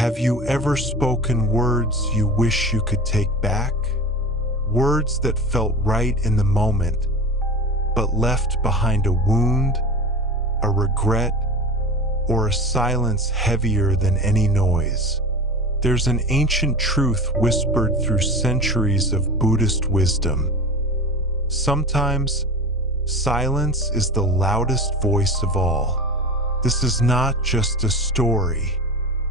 Have you ever spoken words you wish you could take back? Words that felt right in the moment, but left behind a wound, a regret, or a silence heavier than any noise. There's an ancient truth whispered through centuries of Buddhist wisdom. Sometimes, silence is the loudest voice of all. This is not just a story.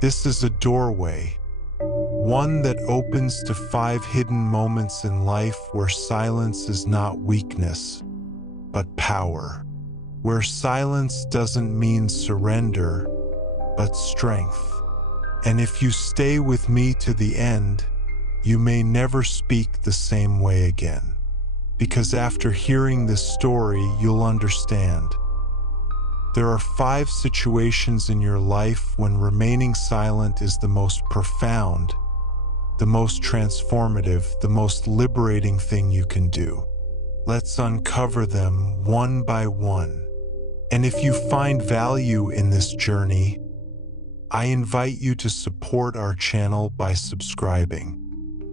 This is a doorway, one that opens to 5 hidden moments in life where silence is not weakness, but power. Where silence doesn't mean surrender, but strength. And if you stay with me to the end, you may never speak the same way again. Because after hearing this story, you'll understand. There are 5 situations in your life when remaining silent is the most profound, the most transformative, the most liberating thing you can do. Let's uncover them one by one. And if you find value in this journey, I invite you to support our channel by subscribing.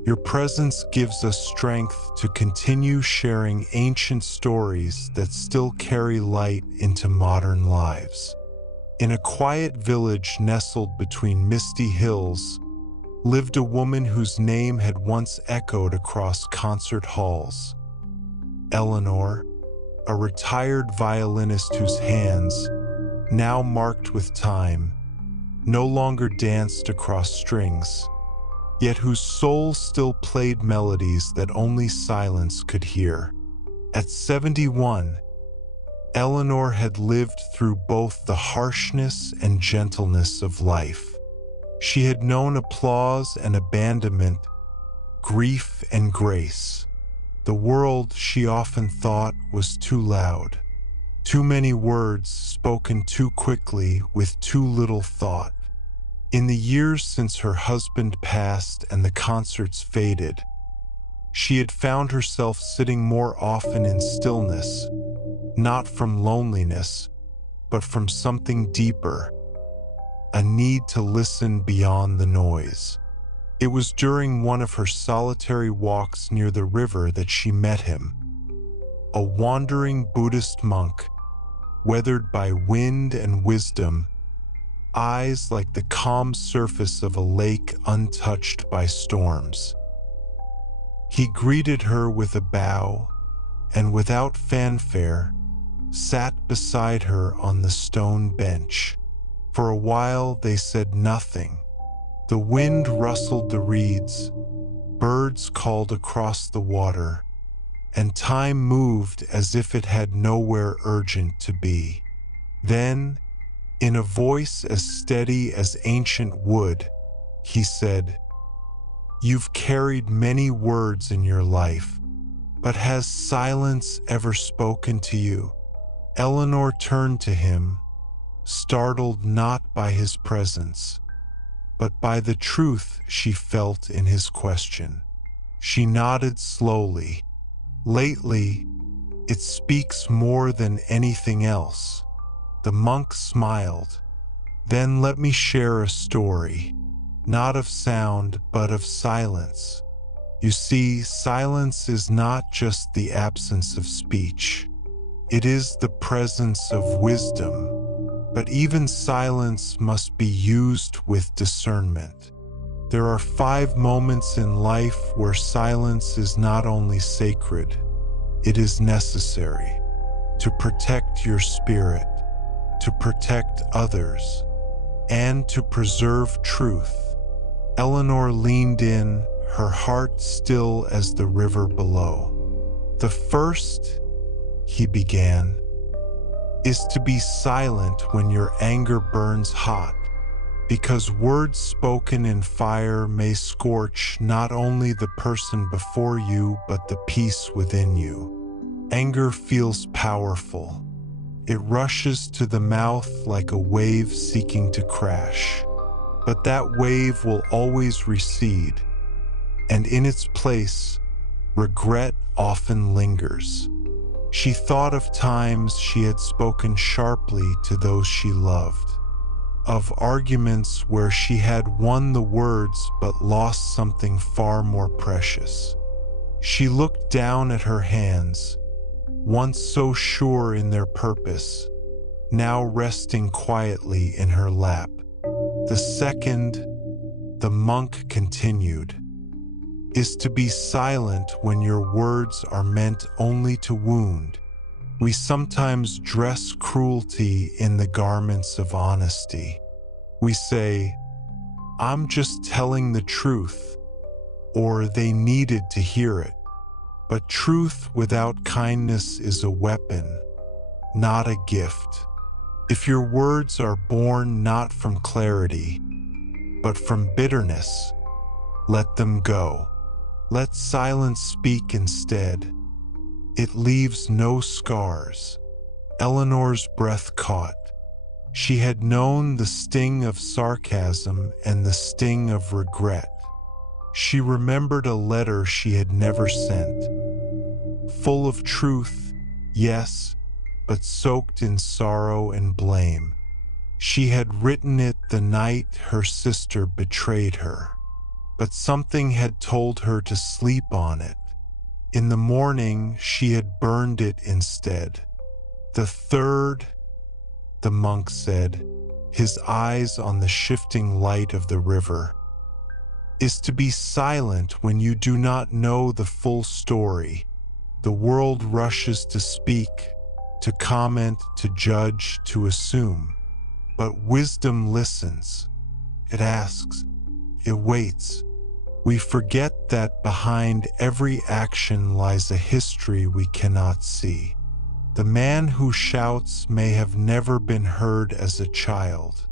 Your presence gives us strength to continue sharing ancient stories that still carry light into modern lives. In a quiet village nestled between misty hills, lived a woman whose name had once echoed across concert halls. Eleanor, a retired violinist whose hands, now marked with time, no longer danced across strings, yet whose soul still played melodies that only silence could hear. At 71, Eleanor had lived through both the harshness and gentleness of life. She had known applause and abandonment, grief and grace. The world, she often thought, was too loud. Too many words spoken too quickly with too little thought. In the years since her husband passed and the concerts faded, she had found herself sitting more often in stillness, not from loneliness, but from something deeper, a need to listen beyond the noise. It was during one of her solitary walks near the river that she met him, a wandering Buddhist monk, weathered by wind and wisdom, eyes like the calm surface of a lake untouched by storms. He greeted her with a bow, and without fanfare, sat beside her on the stone bench. For a while they said nothing. The wind rustled the reeds, birds called across the water, and time moved as if it had nowhere urgent to be. Then, in a voice as steady as ancient wood, he said, "You've carried many words in your life, but has silence ever spoken to you?" Eleanor turned to him, startled not by his presence, but by the truth she felt in his question. She nodded slowly. "Lately, it speaks more than anything else." The monk smiled. "Then let me share a story, not of sound, but of silence. You see, silence is not just the absence of speech. It is the presence of wisdom. But even silence must be used with discernment. There are 5 moments in life where silence is not only sacred, it is necessary to protect your spirit, to protect others, and to preserve truth. Eleanor leaned in, her heart still as the river below. "The first," he began, "is to be silent when your anger burns hot, because words spoken in fire may scorch not only the person before you, but the peace within you. Anger feels powerful. It rushes to the mouth like a wave seeking to crash. But that wave will always recede, and in its place, regret often lingers." She thought of times she had spoken sharply to those she loved, of arguments where she had won the words but lost something far more precious. She looked down at her hands, once so sure in their purpose, now resting quietly in her lap. The second, the monk continued, is to be silent when your words are meant only to wound. We sometimes dress cruelty in the garments of honesty. We say, I'm just telling the truth, or they needed to hear it. But truth without kindness is a weapon, not a gift. If your words are born not from clarity, but from bitterness, let them go. Let silence speak instead. It leaves no scars. Eleanor's breath caught. She had known the sting of sarcasm and the sting of regret. She remembered a letter she had never sent. Full of truth, yes, but soaked in sorrow and blame. She had written it the night her sister betrayed her. But something had told her to sleep on it. In the morning, she had burned it instead. The third, the monk said, his eyes on the shifting light of the river, is to be silent when you do not know the full story. The world rushes to speak, to comment, to judge, to assume. But wisdom listens. It asks. It waits. We forget that behind every action lies a history we cannot see. The man who shouts may have never been heard as a child.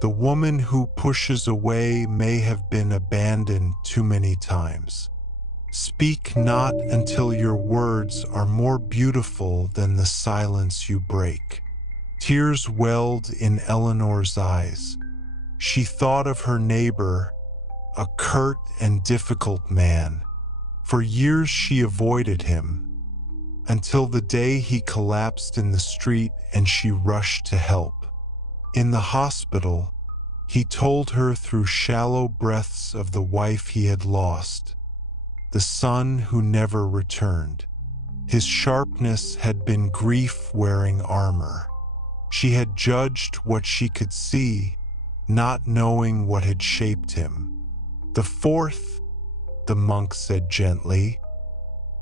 The woman who pushes away may have been abandoned too many times. Speak not until your words are more beautiful than the silence you break. Tears welled in Eleanor's eyes. She thought of her neighbor, a curt and difficult man. For years she avoided him, until the day he collapsed in the street and she rushed to help. In the hospital, he told her through shallow breaths of the wife he had lost, the son who never returned. His sharpness had been grief wearing armor. She had judged what she could see, not knowing what had shaped him. The fourth, the monk said gently,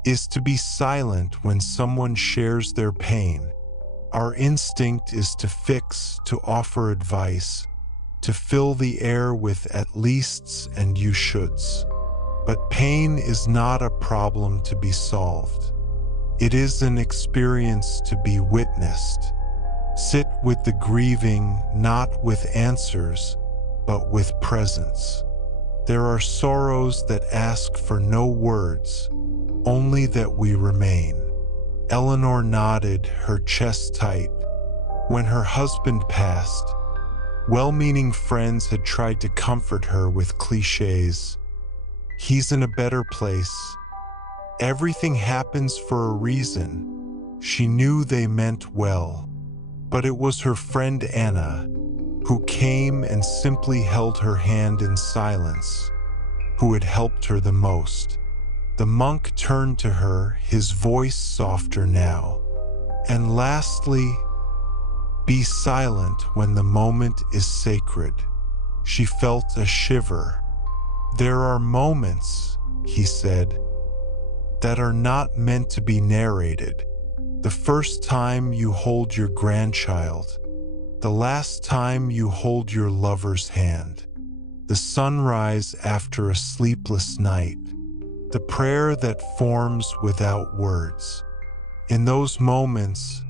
is to be silent when someone shares their pain. Our instinct is to fix, to offer advice, to fill the air with at leasts and you shoulds. But pain is not a problem to be solved. It is an experience to be witnessed. Sit with the grieving, not with answers, but with presence. There are sorrows that ask for no words, only that we remain. Eleanor nodded, her chest tight. When her husband passed, well-meaning friends had tried to comfort her with cliches. He's in a better place. Everything happens for a reason. She knew they meant well. But it was her friend Anna, who came and simply held her hand in silence, who had helped her the most. The monk turned to her, his voice softer now. And lastly, be silent when the moment is sacred. She felt a shiver. There are moments, he said, that are not meant to be narrated. The first time you hold your grandchild, the last time you hold your lover's hand, the sunrise after a sleepless night, the prayer that forms without words. In those moments,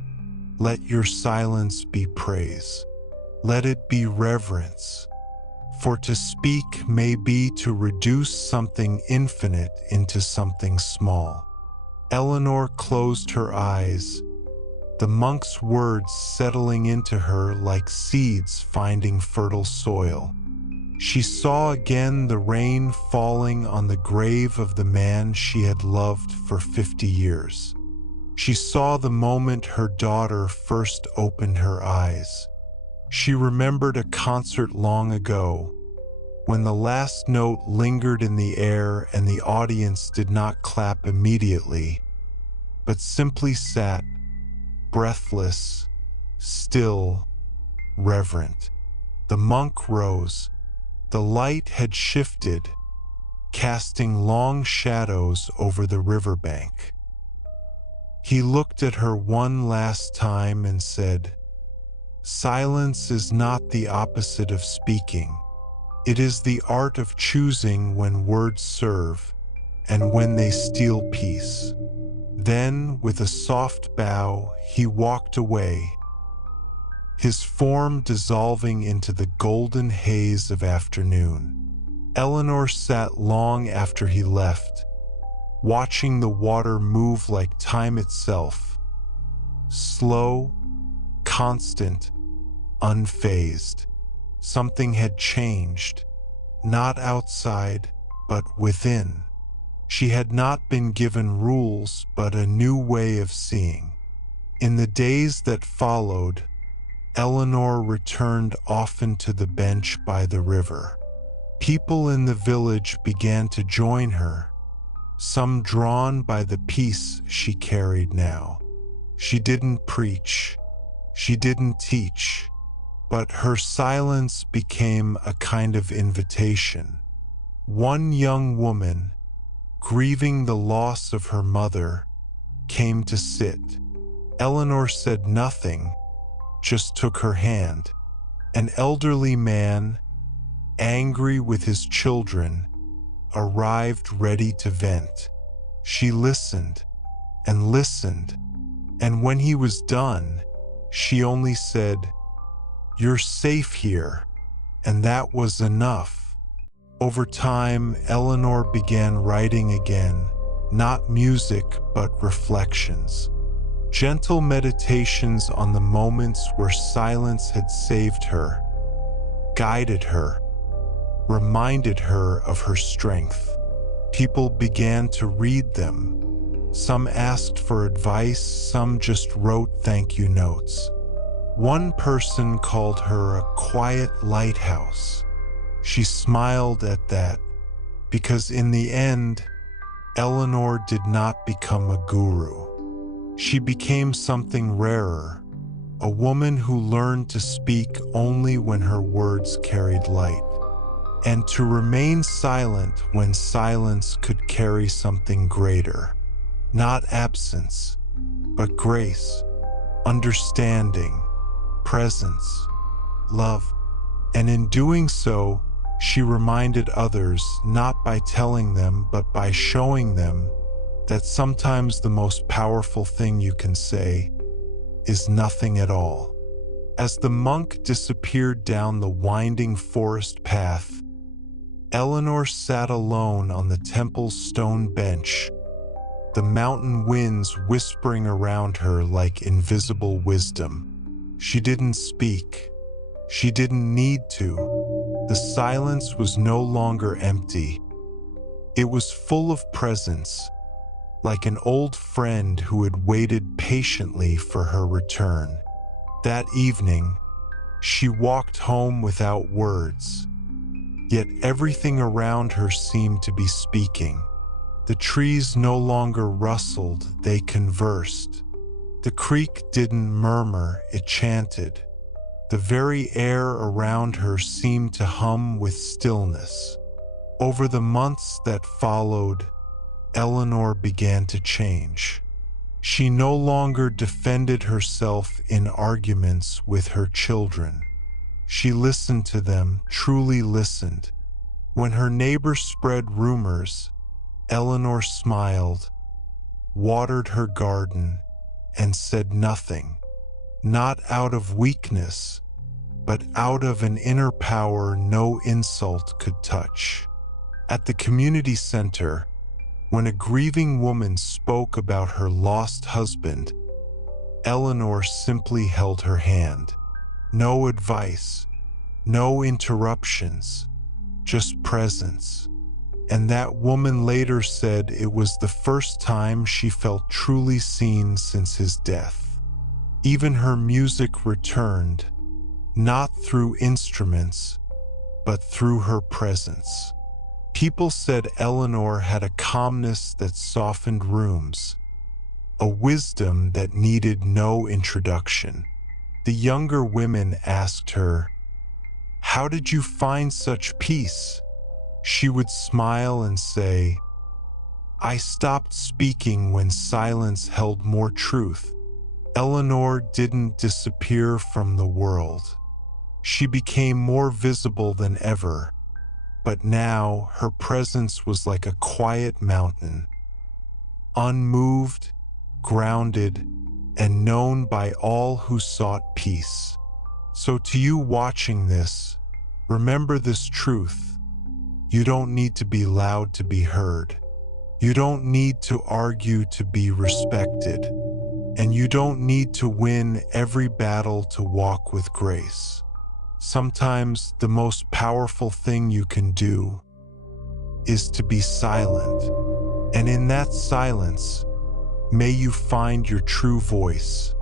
let your silence be praise. Let it be reverence. For to speak may be to reduce something infinite into something small. Eleanor closed her eyes, the monk's words settling into her like seeds finding fertile soil. She saw again the rain falling on the grave of the man she had loved for 50 years. She saw the moment her daughter first opened her eyes. She remembered a concert long ago, when the last note lingered in the air and the audience did not clap immediately, but simply sat, breathless, still, reverent. The monk rose. The light had shifted, casting long shadows over the riverbank. He looked at her one last time and said, "Silence is not the opposite of speaking. It is the art of choosing when words serve and when they steal peace." Then, with a soft bow, he walked away, his form dissolving into the golden haze of afternoon. Eleanor sat long after he left, watching the water move like time itself, slow, constant, unfazed. Something had changed, not outside, but within. She had not been given rules, but a new way of seeing. In the days that followed, Eleanor returned often to the bench by the river. People in the village began to join her, some drawn by the peace she carried now. She didn't preach, she didn't teach, but her silence became a kind of invitation. One young woman, grieving the loss of her mother, came to sit. Eleanor said nothing, just took her hand. An elderly man, angry with his children, arrived ready to vent. She listened and listened, and when he was done, she only said, "You're safe here," and that was enough. Over time, Eleanor began writing again, not music but reflections. Gentle meditations on the moments where silence had saved her, guided her, reminded her of her strength. People began to read them. Some asked for advice, some just wrote thank you notes. One person called her a quiet lighthouse. She smiled at that, because in the end, Eleanor did not become a guru. She became something rarer, a woman who learned to speak only when her words carried light, and to remain silent when silence could carry something greater. Not absence, but grace, understanding, presence, love. And in doing so, she reminded others, not by telling them, but by showing them, that sometimes the most powerful thing you can say is nothing at all. As the monk disappeared down the winding forest path, Eleanor sat alone on the temple's stone bench, the mountain winds whispering around her like invisible wisdom. She didn't speak. She didn't need to. The silence was no longer empty. It was full of presence, like an old friend who had waited patiently for her return. That evening, she walked home without words, yet everything around her seemed to be speaking. The trees no longer rustled, they conversed. The creek didn't murmur, it chanted. The very air around her seemed to hum with stillness. Over the months that followed, Eleanor began to change. She no longer defended herself in arguments with her children. She listened to them, truly listened. When her neighbors spread rumors, Eleanor smiled, watered her garden, and said nothing. Not out of weakness, but out of an inner power no insult could touch. At the community center, when a grieving woman spoke about her lost husband, Eleanor simply held her hand. No advice, no interruptions, just presence. And that woman later said it was the first time she felt truly seen since his death. Even her music returned, not through instruments, but through her presence. People said Eleanor had a calmness that softened rooms, a wisdom that needed no introduction. The younger women asked her, "How did you find such peace?" She would smile and say, "I stopped speaking when silence held more truth." Eleanor didn't disappear from the world. She became more visible than ever, but now her presence was like a quiet mountain, unmoved, grounded, and known by all who sought peace. So to you watching this, remember this truth. You don't need to be loud to be heard. You don't need to argue to be respected. And you don't need to win every battle to walk with grace. Sometimes the most powerful thing you can do is to be silent. And in that silence, may you find your true voice.